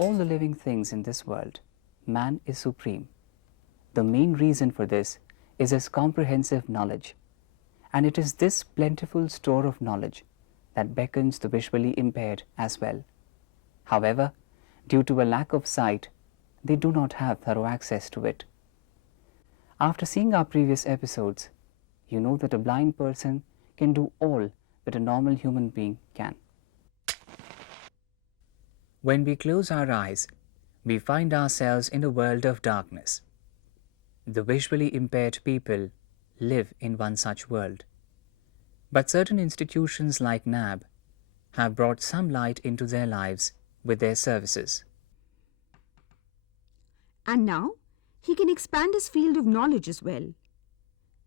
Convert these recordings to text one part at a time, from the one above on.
all the living things in this world, man is supreme. The main reason for this is his comprehensive knowledge, and it is this plentiful store of knowledge that beckons the visually impaired as well. However, due to a lack of sight, they do not have thorough access to it. After seeing our previous episodes, you know that a blind person can do all that a normal human being can. When we close our eyes, we find ourselves in a world of darkness. The visually impaired people live in one such world. But certain institutions like NAB have brought some light into their lives with their services. And now, he can expand his field of knowledge as well.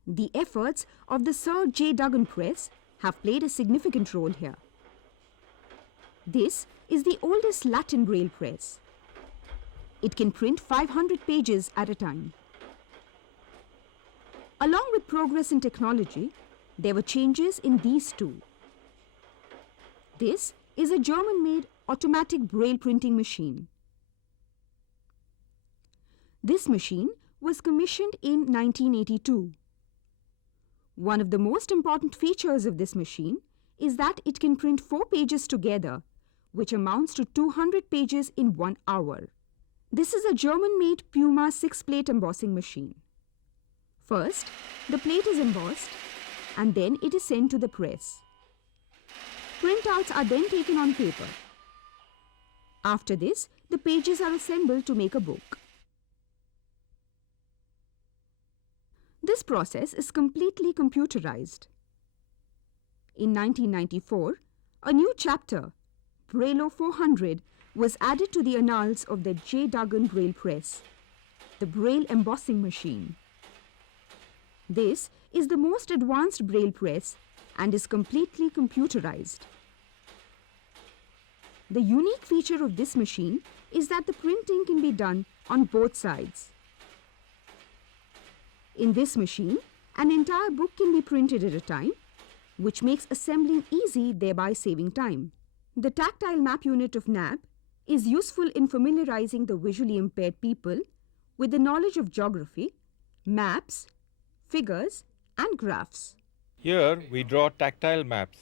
The efforts of the Sir J. Duggan Press have played a significant role here. This is the oldest Latin Braille press. It can print 500 pages at a time. Along with progress in technology, there were changes in these too. This is a German-made automatic Braille printing machine. This machine was commissioned in 1982. One of the most important features of this machine is that it can print 4 pages together, which amounts to 200 pages in 1 hour. This is a German-made Puma 6-plate embossing machine. First, the plate is embossed and then it is sent to the press. Printouts are then taken on paper. After this, the pages are assembled to make a book. This process is completely computerized. In 1994, a new chapter, Braille 400, was added to the annals of the J. Duggan Braille Press, the Braille embossing machine. This is the most advanced Braille press and is completely computerized. The unique feature of this machine is that the printing can be done on both sides. In this machine, an entire book can be printed at a time, which makes assembling easy, thereby saving time. The tactile map unit of NAB is useful in familiarizing the visually impaired people with the knowledge of geography, maps, figures, and graphs. Here we draw tactile maps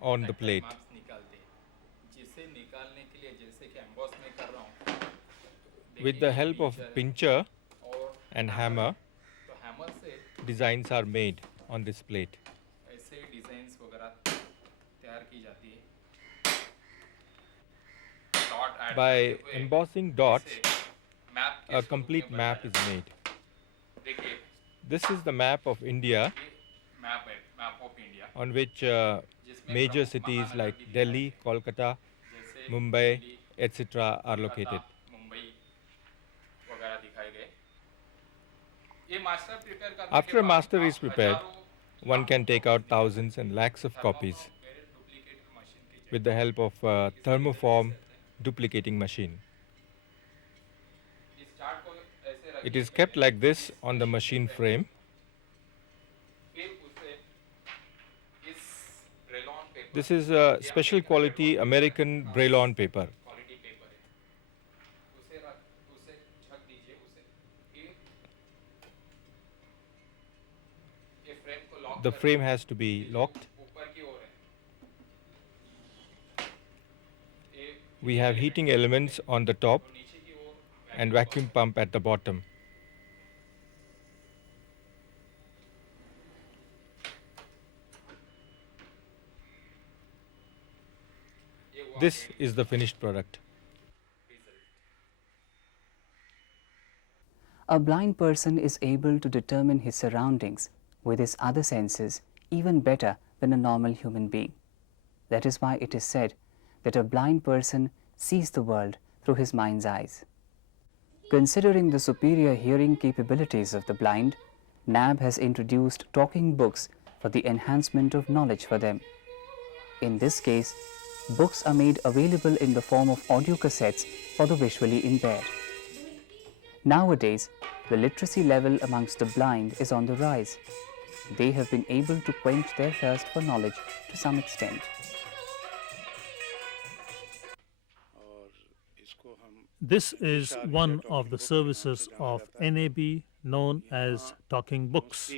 on the plate. With the help of pincher and hammer, designs are made on this plate. By embossing dots, a complete map is made. This is the map of India, on which major cities like Delhi, Kolkata, Mumbai, etc. are located. After a master is prepared, one can take out thousands and lakhs of copies with the help of a thermoform duplicating machine. It is kept like this on the machine frame. This is a special quality American Braille paper. The frame has to be locked. We have heating elements on the top and vacuum pump at the bottom. This is the finished product. A blind person is able to determine his surroundings with his other senses even better than a normal human being. That is why it is said that a blind person sees the world through his mind's eyes. Considering the superior hearing capabilities of the blind, NAB has introduced talking books for the enhancement of knowledge for them. In this case, books are made available in the form of audio cassettes for the visually impaired. Nowadays, the literacy level amongst the blind is on the rise. They have been able to quench their thirst for knowledge to some extent. और इसको This is one of the services of NAB known as talking books.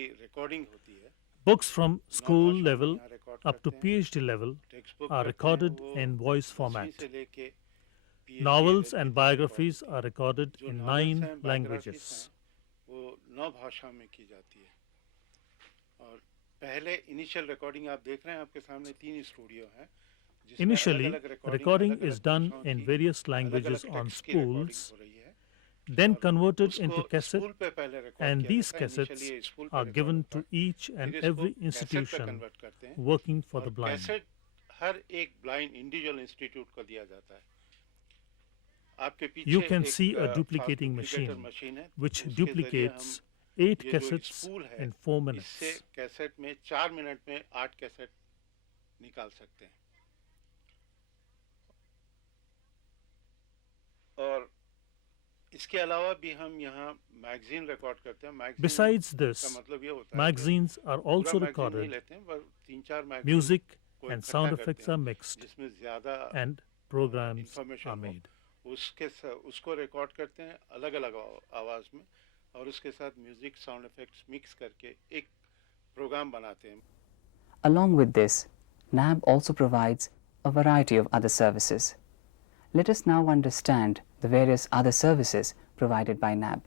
Books from school level up to PhD level are recorded in voice format. Novels and biographies are recorded in 9 languages. Initially, recording is done in various languages on spools, then converted into cassette, and these cassettes are given to each and every institution working for the blind. You can see a duplicating machine which duplicates 8 cassettes in 4 minutes. Besides this, magazines are also recorded, music and sound effects are mixed, and programs are made. उसको record करते हैं अलग-अलग आवाज में और उसके साथ music sound effects mix करके एक प्रोग्राम बनाते हैं. Along with this, NAB also provides a variety of other services. Let us now understand the various other services provided by NAB.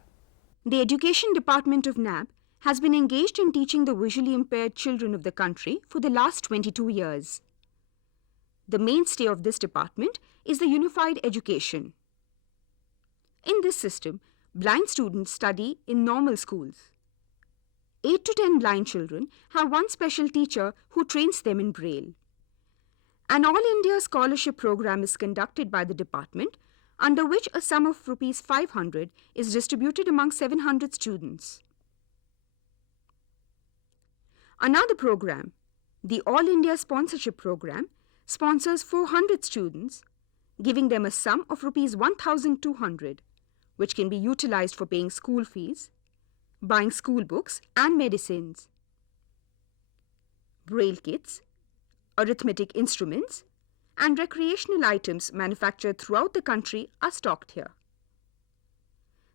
The Education Department of NAB has been engaged in teaching the visually impaired children of the country for the last 22 years. The mainstay of this department is the unified education. In this system, blind students study in normal schools. 8 to 10 blind children have one special teacher who trains them in Braille. An All India scholarship program is conducted by the department, under which a sum of Rs 500 is distributed among 700 students. Another program, the All India Sponsorship Program, sponsors 400 students, giving them a sum of Rs 1,200, which can be utilized for paying school fees, buying school books and medicines. Braille kits, arithmetic instruments, and recreational items manufactured throughout the country are stocked here.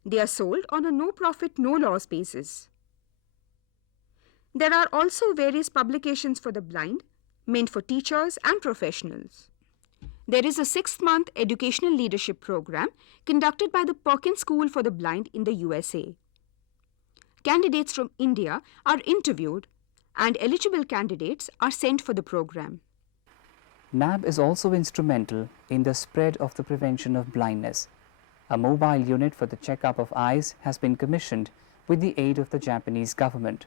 They are sold on a no-profit, no-loss basis. There are also various publications for the blind, meant for teachers and professionals. There is a 6-month educational leadership program conducted by the Perkins School for the Blind in the USA. Candidates from India are interviewed and eligible candidates are sent for the program. NAB is also instrumental in the spread of the prevention of blindness. A mobile unit for the checkup of eyes has been commissioned with the aid of the Japanese government.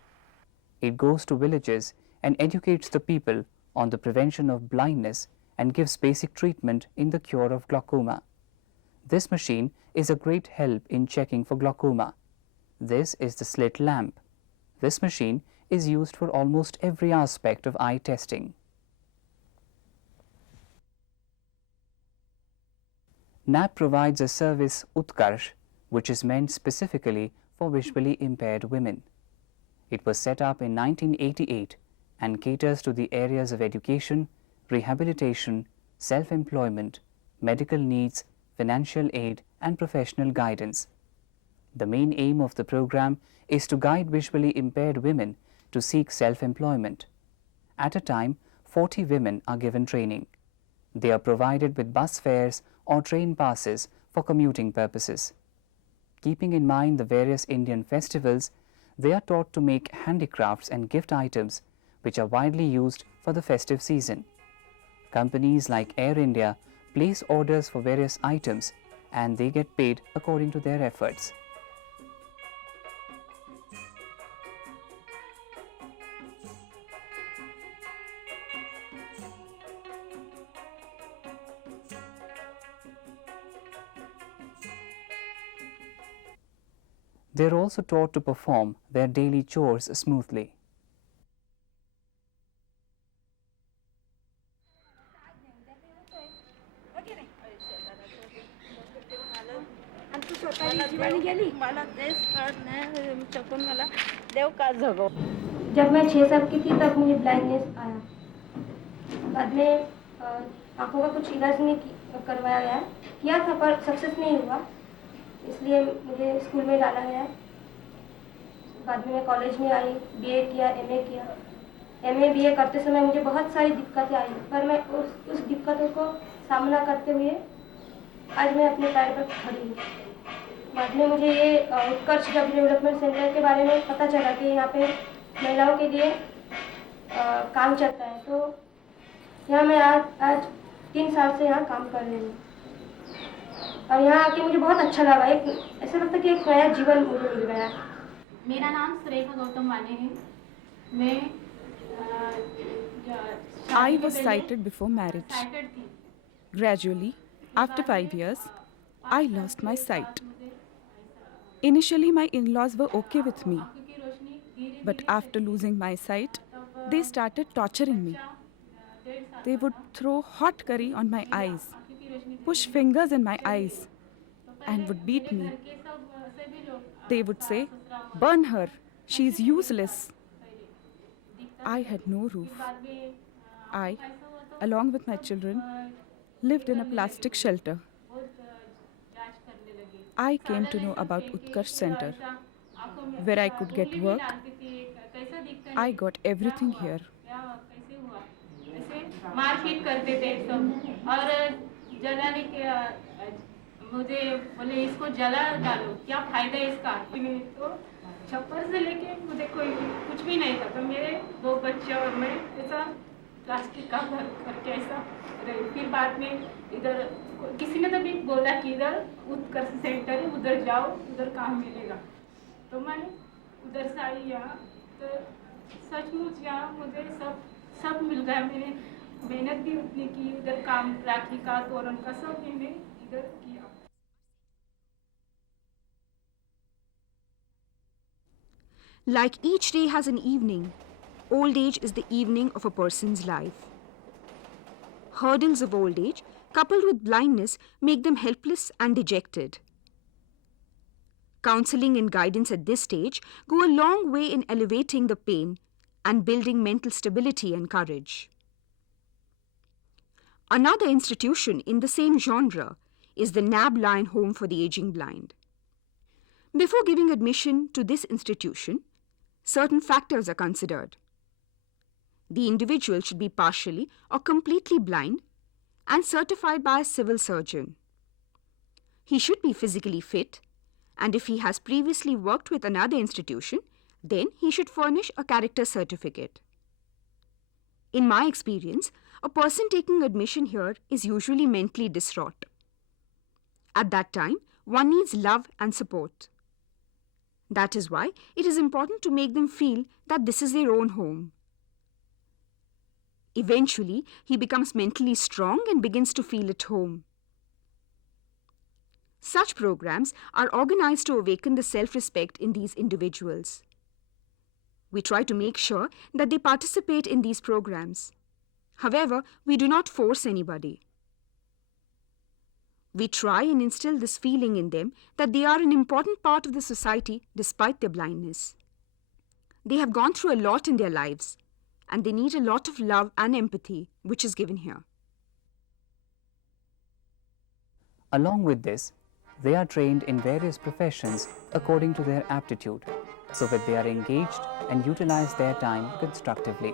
It goes to villages and educates the people on the prevention of blindness and gives basic treatment in the cure of glaucoma. This machine is a great help in checking for glaucoma. This is the slit lamp. This machine is used for almost every aspect of eye testing. NAB provides a service Utkarsh, which is meant specifically for visually impaired women. It was set up in 1988 and caters to the areas of education, rehabilitation, self-employment, medical needs, financial aid, and professional guidance. The main aim of the program is to guide visually impaired women to seek self-employment. At a time, 40 women are given training. They are provided with bus fares or train passes for commuting purposes. Keeping in mind the various Indian festivals, they are taught to make handicrafts and gift items which are widely used for the festive season. Companies like Air India place orders for various items and they get paid according to their efforts. They are also taught to perform their daily chores smoothly. जब मैं 6 साल की थी तब मुझे blindness आया. बाद में आंखों का कुछ इलाज नहीं करवाया गया. किया था पर सक्सेस नहीं हुआ, इसलिए मुझे स्कूल में डाला गया। बाद में मैं कॉलेज में आई, बीए किया, एमए किया। एमए बीए करते समय मुझे बहुत सारी दिक्कतें आई, पर मैं उस दिक्कतों को सामना करते हुए आज मैं अपने पैर पर खड़ी हूँ। बाद में मुझे ये उत्कर्ष जॉब डेवलपमेंट सेंटर के बारे में पता चला कि यहाँ पे महिलाओं के लिए काम चलता है, तो यहाँ मैं आज 3 साल से यहाँ काम कर रही हूँ और यहाँ आके मुझे बहुत अच्छा लगा। ऐसा लगता है कि एक नया जीवन मुझे मिल गया। मेरा नाम सुरेखा गौतम वाने है। मैं I was sighted before marriage. Gradually, after 5 years, I lost my sight. Initially, my in-laws were okay with me. But after losing my sight, they started torturing me. They would throw hot curry on my eyes, push fingers in my eyes, and would beat me. They would say, "Burn her, she's useless." I had no roof. I, along with my children, lived in a plastic shelter. I came to know about Utkarsh Center, where I could get work. I got everything here. मारपीट करते थे सब और जलाने के मुझे बोले इसको जला डालो, क्या फायदा है इसका। तो छप्पर से लेके मुझे कोई कुछ भी नहीं था, तो मेरे 2 बच्चे और मैं ऐसा प्लास्टिक का घर करके ऐसा रही। फिर बाद में इधर किसी ने तो भी बोला कि इधर उत्कर्ष सेंटर है, उधर जाओ, उधर काम मिलेगा। तो मैं उधर से आई यहाँ, तो सचमुच यहाँ मुझे सब मिल गया। मैंने मेहनत भी उतनी की, उधर काम राखी का, तोरण का, सब मैंने इधर किया। Like each day has an evening, old age is the evening of a person's life. Hurdles of old age, coupled with blindness, make them helpless and dejected. Counseling and guidance at this stage go a long way in alleviating the pain and building mental stability and courage. Another institution in the same genre is the NAB Lion Home for the Aging Blind. Before giving admission to this institution, certain factors are considered. The individual should be partially or completely blind and certified by a civil surgeon. He should be physically fit, and if he has previously worked with another institution, then he should furnish a character certificate. In my experience, a person taking admission here is usually mentally distraught. At that time, one needs love and support. That is why it is important to make them feel that this is their own home. Eventually, he becomes mentally strong and begins to feel at home. Such programs are organized to awaken the self-respect in these individuals. We try to make sure that they participate in these programs. However, we do not force anybody. We try and instill this feeling in them that they are an important part of the society despite their blindness. They have gone through a lot in their lives, and they need a lot of love and empathy, which is given here. Along with this, they are trained in various professions according to their aptitude, so that they are engaged and utilize their time constructively.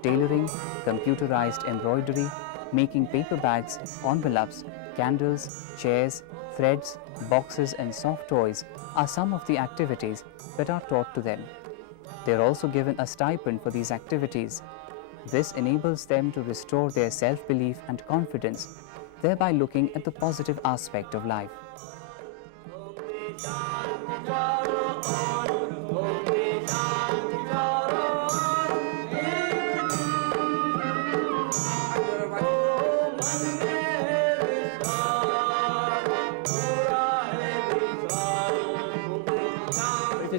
Tailoring, computerized embroidery, making paper bags, envelopes, candles, chairs, threads, boxes and soft toys are some of the activities that are taught to them. They are also given a stipend for these activities. This enables them to restore their self-belief and confidence, thereby looking at the positive aspect of life.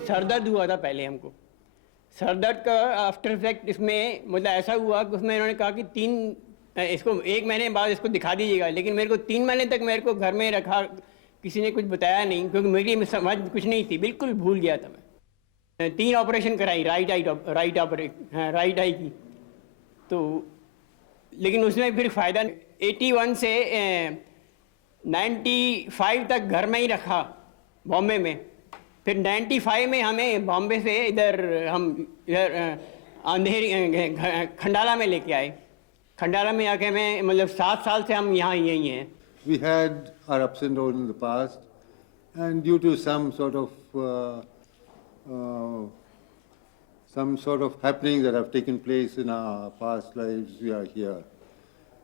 Sir दर्द हुआ था पहले हमको, sir दर्द का after effect इसमें मतलब ऐसा हुआ कि उसमें इन्होंने कहा कि इसको 1 महीने बाद इसको दिखा दीजिएगा, लेकिन मेरे को 3 महीने तक मेरे को घर में रखा, किसी ने कुछ बताया नहीं, क्योंकि मेरी समझ कुछ नहीं थी, बिल्कुल भूल गया था मैं। 3 ऑपरेशन कराई राइट आई की, तो लेकिन उसमें फिर फ़ायदा 81 से 95 तक घर में ही रखा बॉम्बे में। फिर 95 में हमें बॉम्बे से इधर अंधेरी खंडाला में लेके आए। खंडाला में आके मैं मतलब 7 साल से हम यहाँ यही हैं। We had our ups and downs in the past, and due to some sort of happenings that have taken place in our past lives, we are here.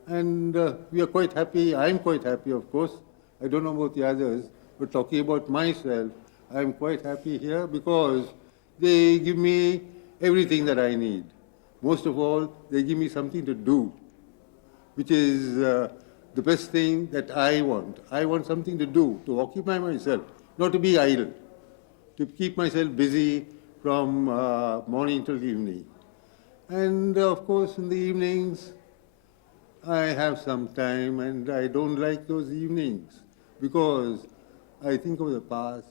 And we are quite happy. I'm quite happy, of course. I don't know about the others, but talking about myself, I'm quite happy here because they give me everything that I need. Most of all, they give me something to do, which is the best thing that I want. I want something to do, to occupy myself, not to be idle, to keep myself busy from morning till evening. And of course, in the evenings, I have some time, and I don't like those evenings because I think of the past,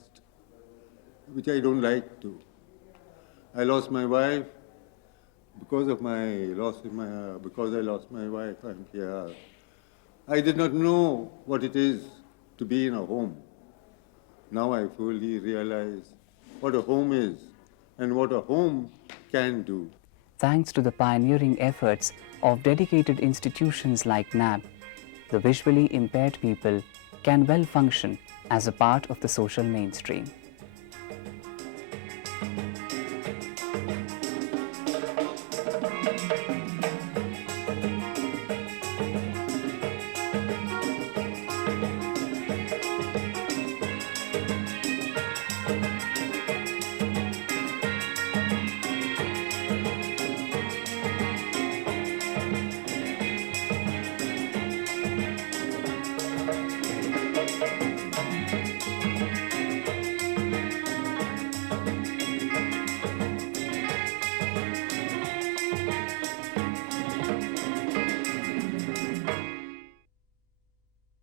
which I don't like to. I lost my wife. Because I lost my wife, I'm here. I did not know what it is to be in a home. Now I fully realize what a home is and what a home can do. Thanks to the pioneering efforts of dedicated institutions like NAB, the visually impaired people can well function as a part of the social mainstream.